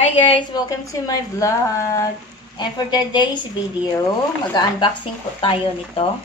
Hi guys! Welcome to my vlog. And for today's video, mag-unboxing po tayo nito.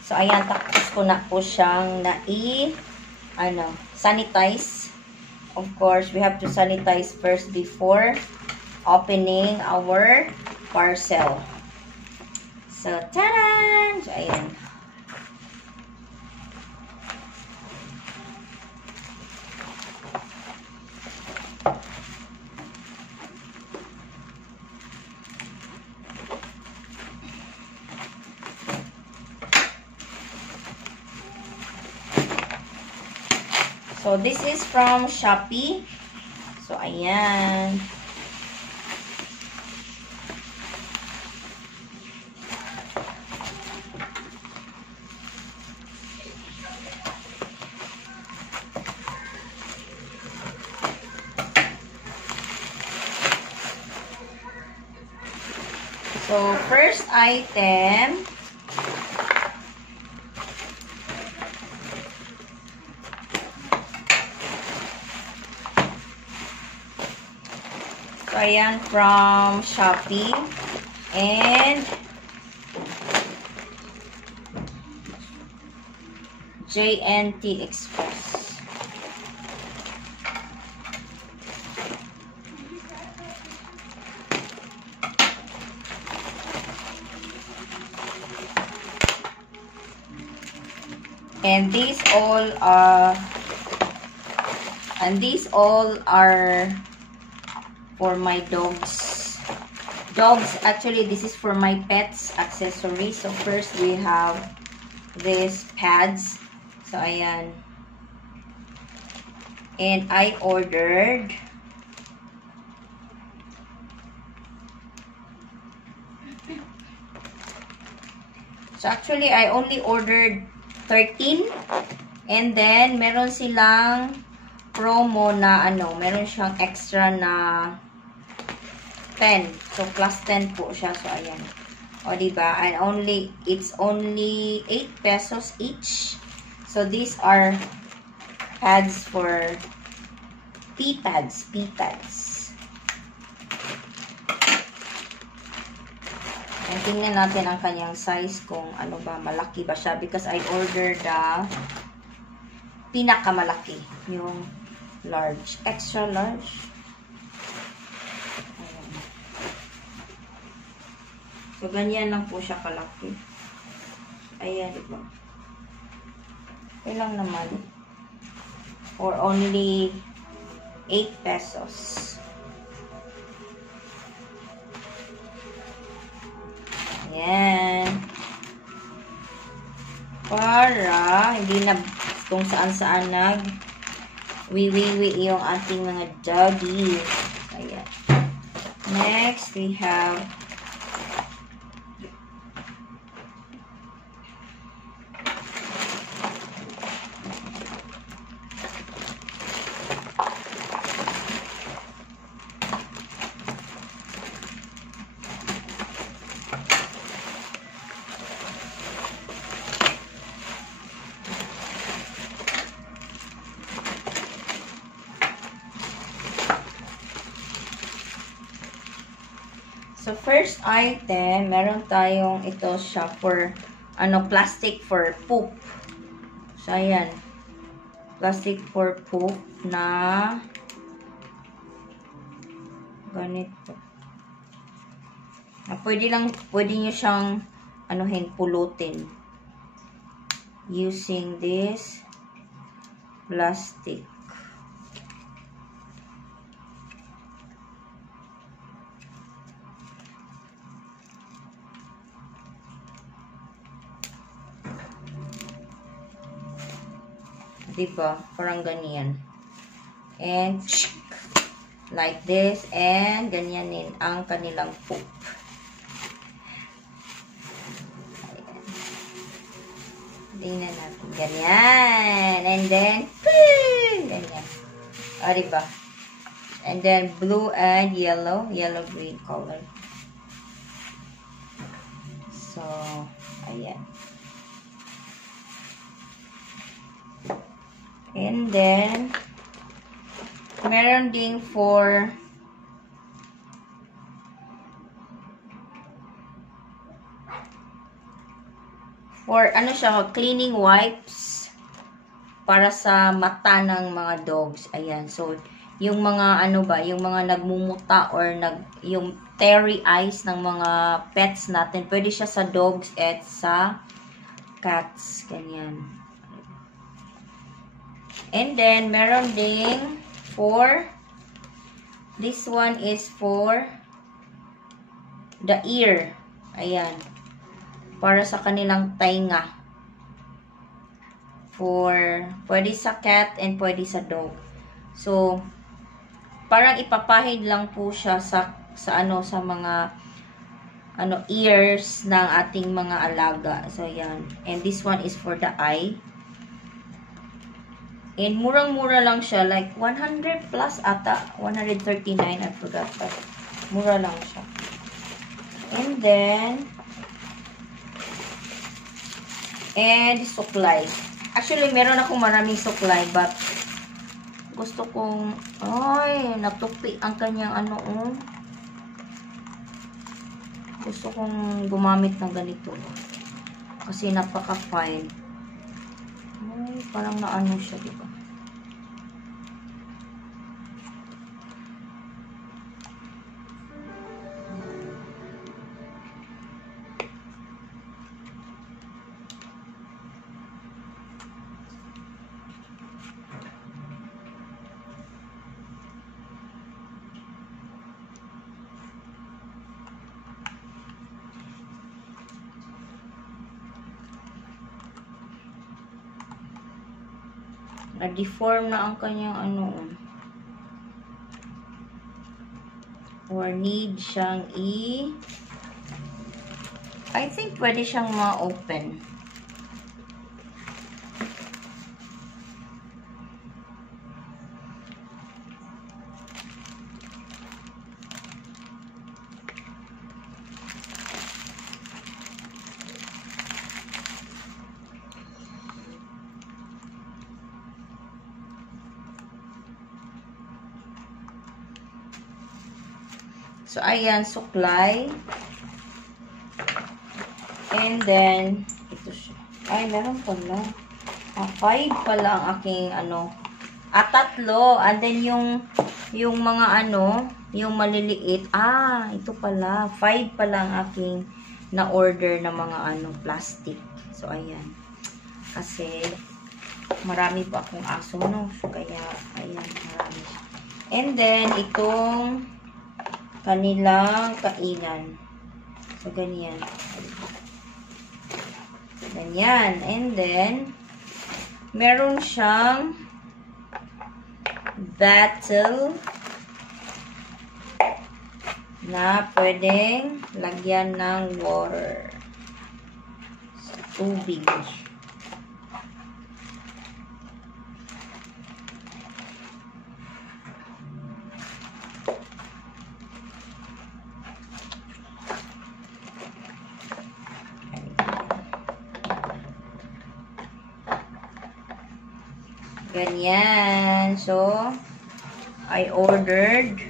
So, ayan, tapos ko na po siyang sanitize. Of course, we have to sanitize first before opening our parcel. So, ta-da! So, ayan. So, this is from Shopee. So, ayan. So, first item, so, ayan, from Shopee, and JNT Express. And these all are for my dogs. Actually, this is for my pets accessories. So first we have these pads. So ayan. And I ordered I only ordered 13, and then meron silang promo na meron siyang extra na 10. So plus 10 po siya. So ayan. O diba? And it's only 8 pesos each. So these are pads for pee pads. And tingnan natin ang kanyang size kung ano ba, malaki ba siya. Because I ordered the pinakamalaki. Yung large. Extra large. Ayan. So, ganyan lang po siya kalaki. Ayan, diba? Okay lang naman. For only 8 pesos. Ayan. Para hindi na kung saan-saan wiwi yung ating mga doggy. Ayan. Next, we have so, first item, meron tayong ito siya for, plastic for poop. So, ayan. Plastic for poop na ganito. Pwede nyo siyang, pulutin. Using this plastic. Diba? Parang ganyan. And like this. And ganyanin ang kanilang poop. Ayan. Tingnan natin. Ganyan. And then, ganyan. O, diba? And then, blue and yellow. Yellow-green color. So, ayan. And then, meron ding for Or ano siya, cleaning wipes para sa mata ng mga dogs. Ayan. So, yung mga ano ba, yung mga nagmumuta or yung teary eyes ng mga pets natin, pwede siya sa dogs at sa cats. Ganyan. And then, meron ding this one is for the ear. Ayan. Para sa kanilang tainga. Pwede sa cat and pwede sa dog. So, parang ipapahid lang po siya sa mga ears ng ating mga alaga. So, ayan. And this one is for the eye. And murang-mura lang siya. Like, 100 plus ata. 139, I forgot. But, mura lang siya. And then, suklay. Actually, meron akong maraming suklay, but gusto kong, natupi ang kanyang gusto kong gumamit ng ganito. Kasi napaka-fine. Parang naano siya, diba? Na-deform na ang kanyang or need siyang I think pwede siyang ma-open. So, ayan, suklay. And then, ito siya. Ay, meron pala. 5 pala ang aking, tatlo. And then, yung mga, yung maliliit. Ito pala. 5 pala ang aking na-order na mga, plastic. So, ayan. Kasi, marami pa akong aso, no? So, kaya, ayan, marami. And then, itong kanilang kainan. So, ganyan. Ganyan. And then, meron siyang bottle na pwedeng lagyan ng water. So, tubig. Ganyan. So, I ordered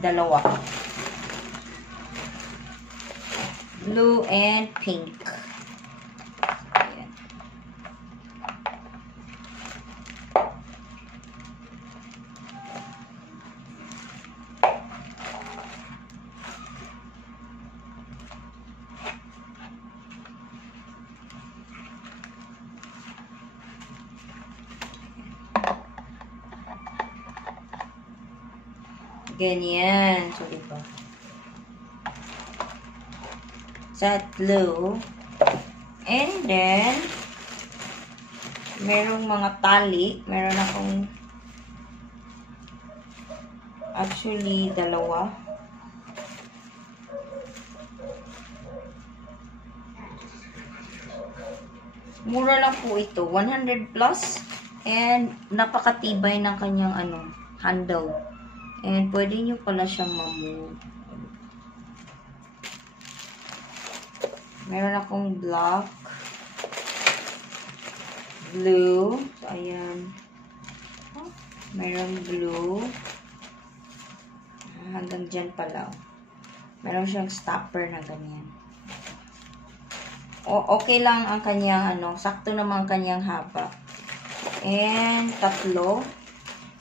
2. Blue and pink. Ayan. Ganyan. So, diba? 3. And then, merong mga tali. Meron akong actually 2. Mura lang po ito. 100 plus. And napakatibay ng kanyang handle. And pwede nyo pala siyang ma-move. Meron akong black, blue. So, ayan. Meron blue. Hanggang dyan pala. Meron siyang stopper na ganyan. Okay lang ang kanyang, sakto naman ang kanyang haba. And, tatlo.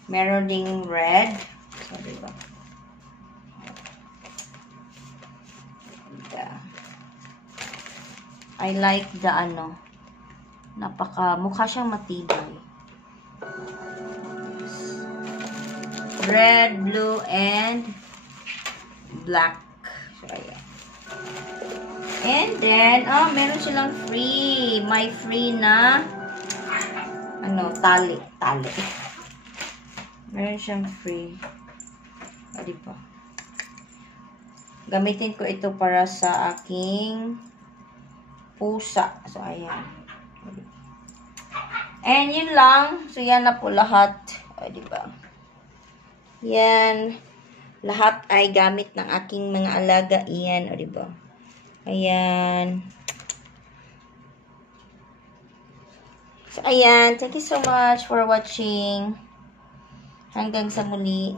Meron ding red. So, diba? I like the, mukha siyang matibay. Red, blue, and black. So, ayan. And then, meron silang free. May free na, tali. Meron siyang free. O, diba? Gamitin ko ito para sa aking pusa. So, ayan. And yun lang. So, yan na po lahat. O, diba? Yan. Lahat ay gamit ng aking mga alaga. Yan. O, diba? Ayan. So, ayan. Thank you so much for watching. Hanggang sa muli.